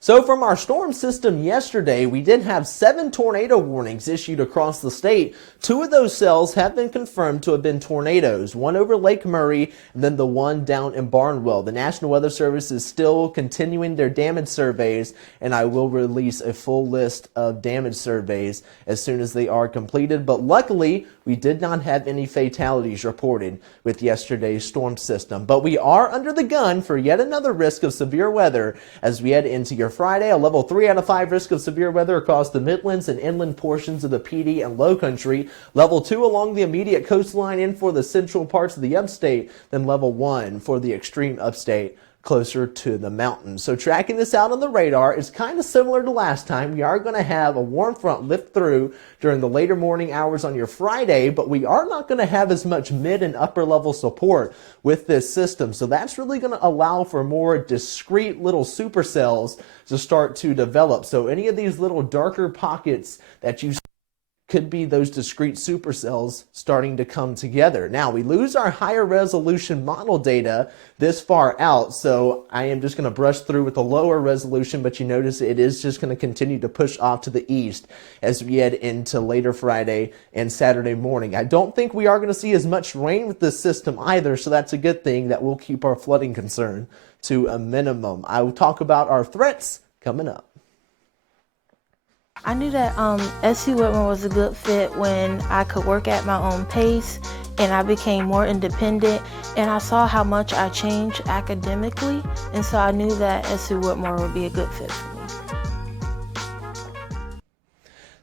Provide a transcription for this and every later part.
So from our storm system yesterday, we did have 7 tornado warnings issued across the state. 2 of those cells have been confirmed to have been tornadoes, one over Lake Murray and then the one down in Barnwell. The National Weather Service is still continuing their damage surveys, and I will release a full list of damage surveys as soon as they are completed. But luckily, we did not have any fatalities reported with yesterday's storm system. But we are under the gun for yet another risk of severe weather as we head into your Friday. A level 3 out of 5 risk of severe weather across the Midlands and inland portions of the PD and Low Country. Level 2 along the immediate coastline and for the central parts of the upstate. Then level 1 for the extreme upstate, closer to the mountains. So tracking this out on the radar is kind of similar to last time. We are going to have a warm front lift through during the later morning hours on your Friday, but we are not going to have as much mid and upper level support with this system. So that's really going to allow for more discrete little supercells to start to develop. So any of these little darker pockets that you could be those discrete supercells starting to come together. Now, we lose our higher resolution model data this far out, so I am just going to brush through with the lower resolution, but you notice it is just going to continue to push off to the east as we head into later Friday and Saturday morning. I don't think we are going to see as much rain with this system either, so that's a good thing. That will keep our flooding concern to a minimum. I will talk about our threats coming up. I knew that SC Whitman was a good fit when I could work at my own pace and I became more independent, and I saw how much I changed academically, and so I knew that SC Whitmore would be a good fit for me.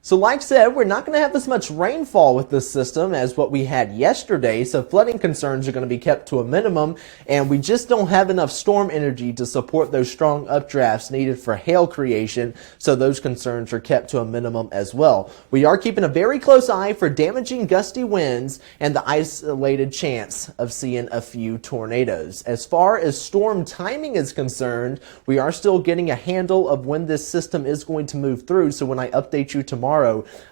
So like I said, we're not going to have as much rainfall with this system as what we had yesterday, so flooding concerns are going to be kept to a minimum, and we just don't have enough storm energy to support those strong updrafts needed for hail creation, so those concerns are kept to a minimum as well. We are keeping a very close eye for damaging gusty winds and the isolated chance of seeing a few tornadoes. As far as storm timing is concerned, we are still getting a handle of when this system is going to move through, so when I update you tomorrow,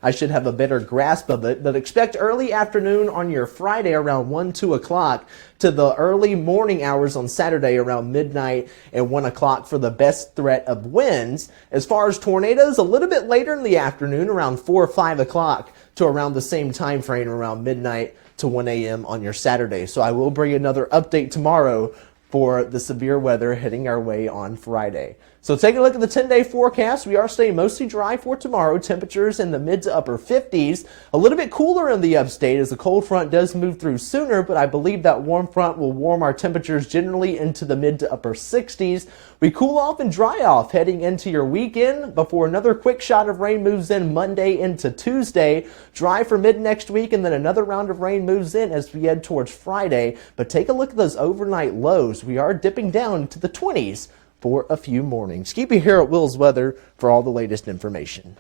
I should have a better grasp of it, but expect early afternoon on your Friday around 1, 2 o'clock to the early morning hours on Saturday around midnight and 1 o'clock for the best threat of winds. As far as tornadoes, a little bit later in the afternoon around 4 or 5 o'clock to around the same time frame around midnight to 1 a.m. on your Saturday. So I will bring another update tomorrow for the severe weather heading our way on Friday. So taking a look at the 10-day forecast, we are staying mostly dry for tomorrow. Temperatures in the mid to upper 50s. A little bit cooler in the upstate as the cold front does move through sooner, but I believe that warm front will warm our temperatures generally into the mid to upper 60s. We cool off and dry off heading into your weekend before another quick shot of rain moves in Monday into Tuesday. Dry for mid next week, and then another round of rain moves in as we head towards Friday. But take a look at those overnight lows. We are dipping down to the 20s for a few mornings. Keep you here at Will's Weather for all the latest information.